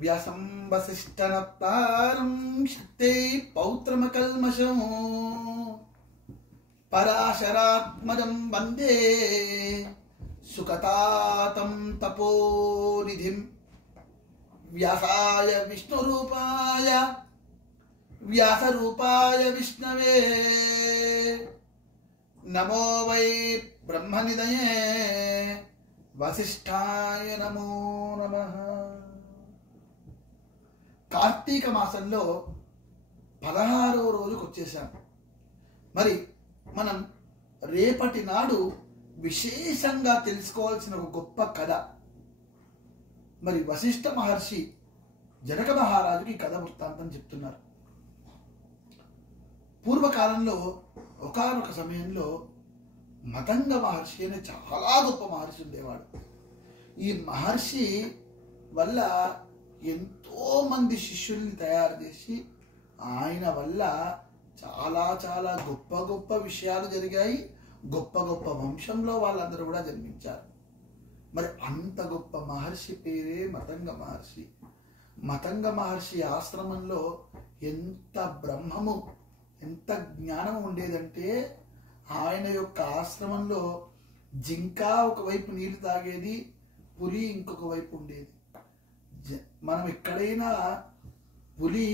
వ్యాసం వసిష్ఠనప్తారం శక్తే పౌత్రమకల్మషం పరాశరాత్మజం వందే సుకతాతం తపోనిధిం వ్యాసాయ విష్ణురూపాయ వ్యాసరూపాయ విష్ణవే నమో వై బ్రహ్మనిధయే వసిష్ఠాయ నమో నమః. కార్తీక మాసంలో 16వ రోజుకు వచ్చేసాం. మరి మనం రేపటి నాడు విశేషంగా తెలుసుకోవాల్సిన ఒక గొప్ప కథ. మరి వశిష్ఠ మహర్షి జనక మహారాజుకి కథ వృత్తాంతం చెప్తున్నారు. పూర్వకాలంలో ఒకానొక సమయంలో మతంగ మహర్షి అనే చాలా గొప్ప మహర్షి ఉండేవాడు. ఈ మహర్షి వల్ల ఎంతో మంది శిష్యుల్ని తయారు చేసి ఆయన వల్ల చాలా చాలా గొప్ప గొప్ప విషయాలు జరిగాయి. గొప్ప గొప్ప వంశంలో వాళ్ళందరూ కూడా జన్మించారు. మరి అంత గొప్ప మహర్షి పేరే మతంగ మహర్షి. మతంగ మహర్షి ఆశ్రమంలో ఎంత బ్రహ్మము, ఎంత జ్ఞానం ఉండేదంటే ఆయన యొక్క ఆశ్రమంలో జింక ఒకవైపు నీరు తాగేది, పులి ఇంకొక వైపు ఉండేది. మనం ఎక్కడైనా పులి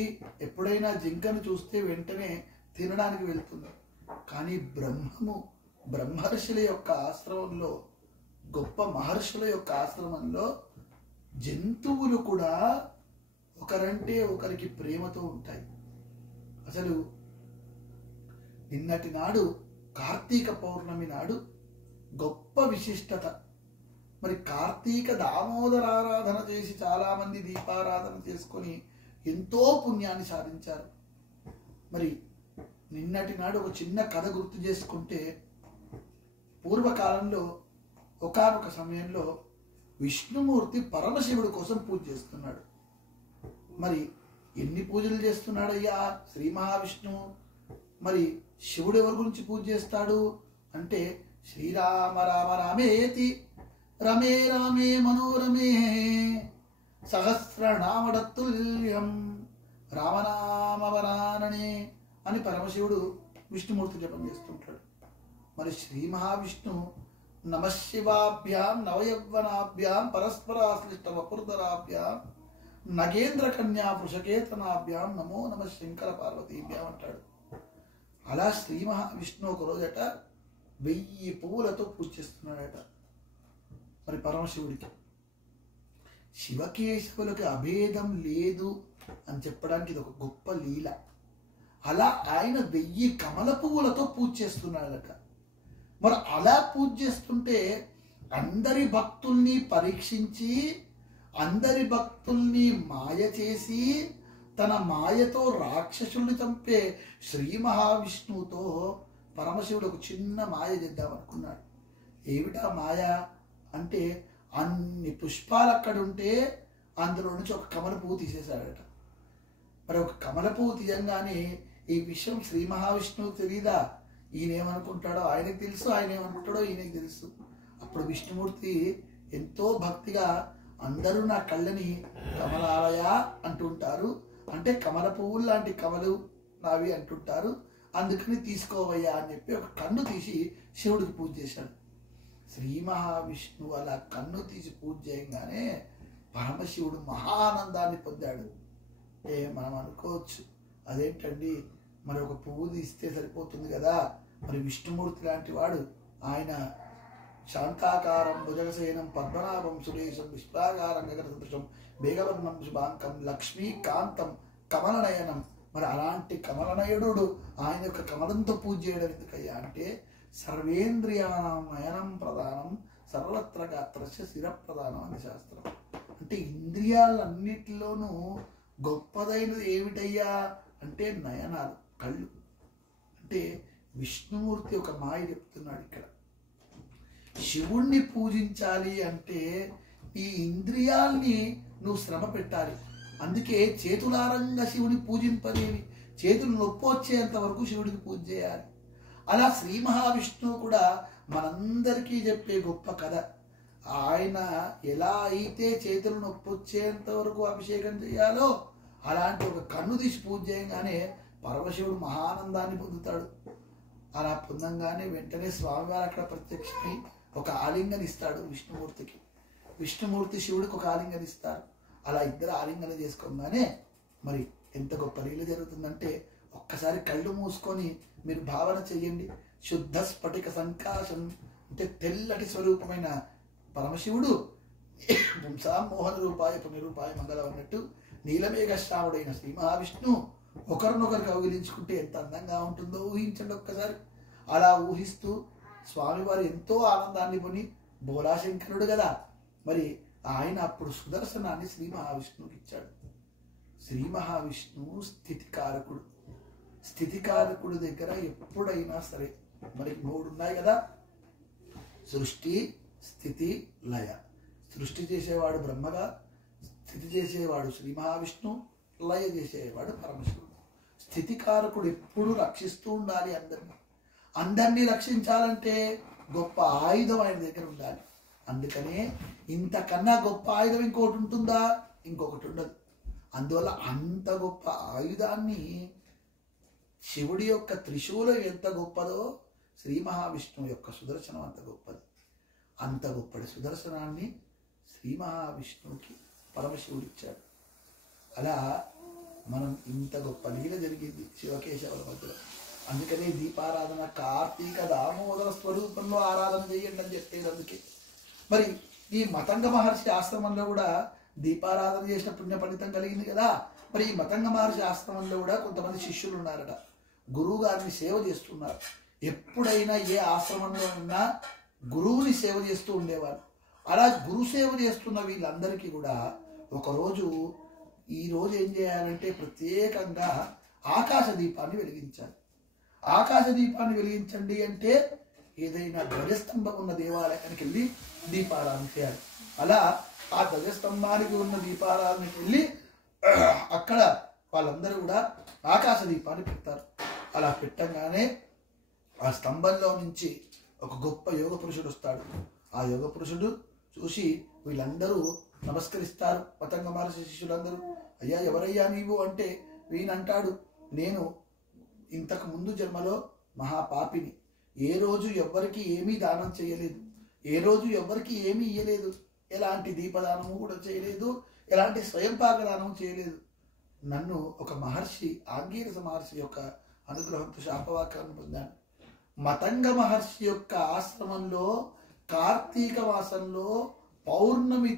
ఎప్పుడైనా జింకను చూస్తే వెంటనే తినడానికి వెళ్తుంది. కానీ బ్రహ్మర్షుల యొక్క ఆశ్రమంలో, గొప్ప మహర్షుల యొక్క ఆశ్రమంలో జంతువులు కూడా ఒకరంటే ఒకరికి ప్రేమతో ఉంటాయి. అసలు నిన్నటి నాడు కార్తీక పౌర్ణమి నాడు గొప్ప విశిష్టత. మరి కార్తీక దామోదర ఆరాధన చేసి చాలామంది దీపారాధన చేసుకొని ఎంతో పుణ్యాన్ని సాధించారు. మరి నిన్నటి నాడు ఒక చిన్న కథ గుర్తు చేసుకుంటే, పూర్వకాలంలో ఒకానొక సమయంలో విష్ణుమూర్తి పరమశివుడి కోసం పూజ చేస్తున్నాడు. మరి ఎన్ని పూజలు చేస్తున్నాడయ్యా శ్రీ మహావిష్ణువు? మరి శివుడు ఎవరి గురించి పూజ చేస్తాడు అంటే, శ్రీరామ రామ రామేతి రమే రామే మనోరమే సహస్రనామడతుల్యం రామనామవరాననే అని పరమశివుడు విష్ణుమూర్తి జపం చేస్తుంటాడు. మరి శ్రీ మహావిష్ణు నమశివాభ్యాం నవయవ్వనాభ్యాం పరస్పరాశ్లిష్ట వపుర్ధరాభ్యాం నగేంద్ర కన్యా వృషకేతనాభ్యాం నమో నమ శంకర పార్వతీభ్యాం అంటాడు. అలా శ్రీ మహావిష్ణు ఒక రోజట 1000 పువ్వులతో పూజ చేస్తున్నాడట. మరి పరమశివుడికి శివకేశవులకు అభేదం లేదు అని చెప్పడానికి ఇది ఒక గొప్ప లీల. అలా ఆయన 1000 కమల పువ్వులతో పూజ చేస్తున్నాడట. మరి అలా పూజ చేస్తుంటే అందరి భక్తుల్ని పరీక్షించి, అందరి భక్తుల్ని మాయ చేసి, తన మాయతో రాక్షసుల్ని చంపే శ్రీ మహావిష్ణువుతో పరమశివుడు ఒక చిన్న మాయ చేద్దామనుకున్నాడు. ఏమిటా మాయ అంటే, అన్ని పుష్పాలు అక్కడ ఉంటే అందులో నుంచి ఒక కమల పువ్వు తీసేశాడట. మరి ఒక కమల పువ్వు తీయంగానే ఈ విషయం శ్రీ మహావిష్ణువు తెలీదా? ఈయన ఏమనుకుంటాడో ఆయనకు తెలుసు, ఆయన ఏమనుకుంటాడో ఈయనకి తెలుసు. అప్పుడు విష్ణుమూర్తి ఎంతో భక్తిగా, అందరూ నా కళ్ళని కమలాలయ అంటుంటారు, అంటే కమల పువ్వులు లాంటి కమలు నావి అంటుంటారు, అందుకని తీసుకోవయ్యా అని చెప్పి ఒక కన్ను తీసి శివుడికి పూజ చేశాడు. శ్రీ మహావిష్ణువు అలా కన్ను తీసి పూజ చేయగానే పరమశివుడు మహానందాన్ని పొందాడు. మనం అనుకోవచ్చు, అదేంటండి మరి ఒక పువ్వు తీస్తే సరిపోతుంది కదా, మరి విష్ణుమూర్తి లాంటి వాడు ఆయన శాంతాకారం భుజగసేనం పద్మనాభం సురేశం విశ్వాకారం గగనసదృశం వేగవర్ణం శుభాంకం లక్ష్మీకాంతం కమలనయనం. మరి అలాంటి కమలనయుడు ఆయన యొక్క కమలంతో పూజ చేయడం ఎందుకయ్యా అంటే, సర్వేంద్రియాణం నయనం ప్రధానం సర్వత్ర గాత్రస్య శిర ప్రధానం అని శాస్త్రం. అంటే ఇంద్రియాలన్నిటిలోనూ గొప్పదైనది ఏమిటయ్యా అంటే నయనాలు, కళ్ళు. అంటే విష్ణుమూర్తి ఒక మాయ చెప్తున్నాడు ఇక్కడ. శివుణ్ణి పూజించాలి అంటే ఈ ఇంద్రియాల్ని నువ్వు శ్రమ పెట్టాలి. అందుకే చేతులారంగా శివుని పూజింపలేని, చేతులు నొప్పి వచ్చేంత వరకు శివుడికి పూజ చేయాలి. అలా శ్రీ మహావిష్ణువు కూడా మనందరికీ చెప్పే గొప్ప కథ. ఆయన ఎలా అయితే చేతులు నొప్పి వచ్చేంత వరకు అభిషేకం చేయాలో అలాంటి ఒక కన్ను తీసి పూజ చేయగానే పరమశివుడు మహానందాన్ని పొందుతాడు. అలా పొందంగానే వెంటనే స్వామివారు అక్కడ ప్రత్యక్షమై ఒక ఆలింగన ఇస్తాడు విష్ణుమూర్తికి. విష్ణుమూర్తి శివుడికి ఒక ఆలింగన ఇస్తారు. అలా ఇద్దరు ఆలింగన చేసుకోగానే మరి ఎంత గొప్ప లీల జరుగుతుందంటే ఒక్కసారి కళ్ళు మూసుకొని మీరు భావన చెయ్యండి. శుద్ధ స్ఫటిక సంకాశం అంటే తెల్లటి స్వరూపమైన పరమశివుడు పుంసామోహన రూపాయ పుణ్యరూపాయ మంగళం అన్నట్టు నీలమేఘ శ్రావుడైన శ్రీ మహావిష్ణు ఒకరినొకరు కౌగిలించుకుంటే ఎంత అందంగా ఉంటుందో ఊహించండి ఒక్కసారి. అలా ఊహిస్తూ స్వామివారు ఎంతో ఆనందాన్ని పొంది బోలాశంకరుడు కదా, మరి ఆయన అప్పుడు సుదర్శనాన్ని శ్రీ మహావిష్ణువుకి ఇచ్చాడు. శ్రీ మహావిష్ణువు స్థితికారకుడు. స్థితికారకుడి దగ్గర ఎప్పుడైనా సరే మనకి మూడు ఉన్నాయి కదా, సృష్టి స్థితి లయ. సృష్టి చేసేవాడు బ్రహ్మగా, స్థితి చేసేవాడు శ్రీ మహావిష్ణు, లయ చేసేవాడు పరమశివుడు. స్థితికారకుడు ఎప్పుడు రక్షిస్తూ ఉండాలి అందరినీ రక్షించాలంటే గొప్ప ఆయుధం ఆయన దగ్గర ఉండాలి. అందుకనే ఇంతకన్నా గొప్ప ఆయుధం ఇంకోటి ఉంటుందా? ఇంకొకటి ఉండదు. అందువల్ల అంత గొప్ప ఆయుధాన్ని శివుడి యొక్క త్రిశూలం ఎంత గొప్పదో శ్రీ మహావిష్ణువు యొక్క సుదర్శనం అంత గొప్పది. అంత గొప్పటి సుదర్శనాన్ని శ్రీ మహావిష్ణువుకి పరమశివుడు ఇచ్చాడు. అలా మనం ఇంత గొప్ప లీల జరిగింది శివకేశవుల మధ్యలో. అందుకనే దీపారాధన కార్తీక దామోదర స్వరూపంలో ఆరాధన చేయండి అని చెప్పేది. అందుకే మరి ఈ మతంగ మహర్షి ఆశ్రమంలో కూడా దీపారాధన చేసిన పుణ్య ఫలితం కలిగింది కదా. మరి ఈ మతంగ మహర్షి ఆశ్రమంలో కూడా కొంతమంది శిష్యులు ఉన్నారట, గురువు గారిని సేవ చేస్తున్నారు. ఎప్పుడైనా ఏ ఆశ్రమంలో ఉన్నా గురువుని సేవ చేస్తూ ఉండేవారు. అలా గురు సేవ చేస్తున్న వీళ్ళందరికీ కూడా ఒకరోజు ఈరోజు ఏం చేయాలంటే ప్రత్యేకంగా ఆకాశ దీపాన్ని వెలిగించాలి. ఆకాశ దీపాన్ని వెలిగించండి అంటే ఏదైనా ధ్వజస్తంభం ఉన్న దేవాలయానికి వెళ్ళి దీపారాధన చేయాలి. అలా ఆ ధ్వజస్తంభానికి ఉన్న దీపారాధనకి వెళ్ళి అక్కడ వాళ్ళందరూ కూడా ఆకాశ దీపాన్ని పెడతారు. అలా పెట్టంగానే ఆ స్తంభంలో నుంచి ఒక గొప్ప యోగ పురుషుడు వస్తాడు. ఆ యోగ పురుషుడు చూసి వీళ్ళందరూ నమస్కరిస్తారు. పతంగ మహర్షి శిష్యులందరూ, అయ్యా ఎవరయ్యా నీవు అంటే వీనంటాడు, నేను ఇంతకు ముందు జన్మలో మహాపాపిని, ఏ రోజు ఎవ్వరికి ఏమీ దానం చేయలేదు, ఏ రోజు ఎవ్వరికి ఏమీ ఇయ్యలేదు, ఎలాంటి దీపదానము కూడా చేయలేదు, ఎలాంటి స్వయం పాకదానం చేయలేదు. నన్ను ఒక మహర్షి ఆంగీరస మహర్షి యొక్క అనుగ్రహంతో శాపవాకాన్ని పొందాను. మతంగ మహర్షి యొక్క ఆశ్రమంలో కార్తీక మాసంలో పౌర్ణమి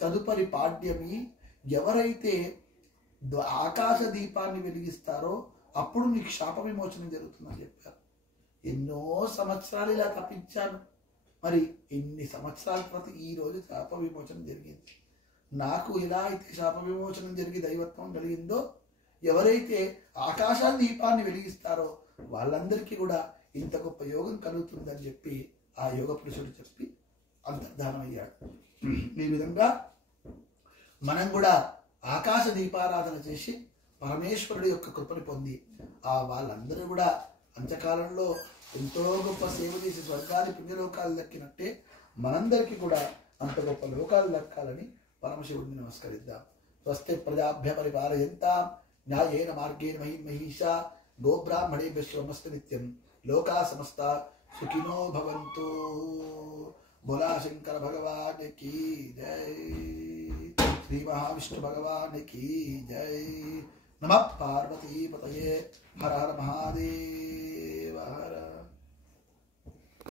తదుపరి పాడ్యమి ఎవరైతే ఆకాశ దీపాన్ని వెలిగిస్తారో అప్పుడు నీకు శాప విమోచనం జరుగుతుందని చెప్పారు. ఎన్నో సంవత్సరాలు ఇలా తప్పించాను. మరి ఎన్ని సంవత్సరాల తర్వాత ఈ రోజు శాప విమోచనం జరిగింది. నాకు ఎలా అయితే శాప విమోచనం జరిగి దైవత్వం కలిగిందో, ఎవరైతే ఆకాశ దీపాన్ని వెలిగిస్తారో వాళ్ళందరికీ కూడా ఇంత గొప్ప యోగం కలుగుతుందని చెప్పి ఆ యోగ పురుషుడు చెప్పి అంతర్ధానం అయ్యాడు. ఈ విధంగా మనం కూడా ఆకాశ దీపారాధన చేసి పరమేశ్వరుడి యొక్క కృపని పొంది వాళ్ళందరూ కూడా అంత్యకాలంలో ఎంతో గొప్ప సేవ చేసి స్వర్గాది పుణ్యలోకాలు దక్కినట్టే మనందరికీ కూడా అంత గొప్ప లోకాలు దక్కాలని పరమశివుడిని నమస్కరిద్దాం. స్వస్తి ప్రజాభ్య పరిపాలయంతాం న్యాయేన మార్గేణ మహిషా గోబ్రాహ్మణేభ్యః శుభమస్తు నిత్యం. లోకా సమస్త సుఖినో భవంతు. बोला शंकर भगवान की जय. श्री महाविष्णु भगवान की जय. नमः पार्वती पतये. हर हर महादेव.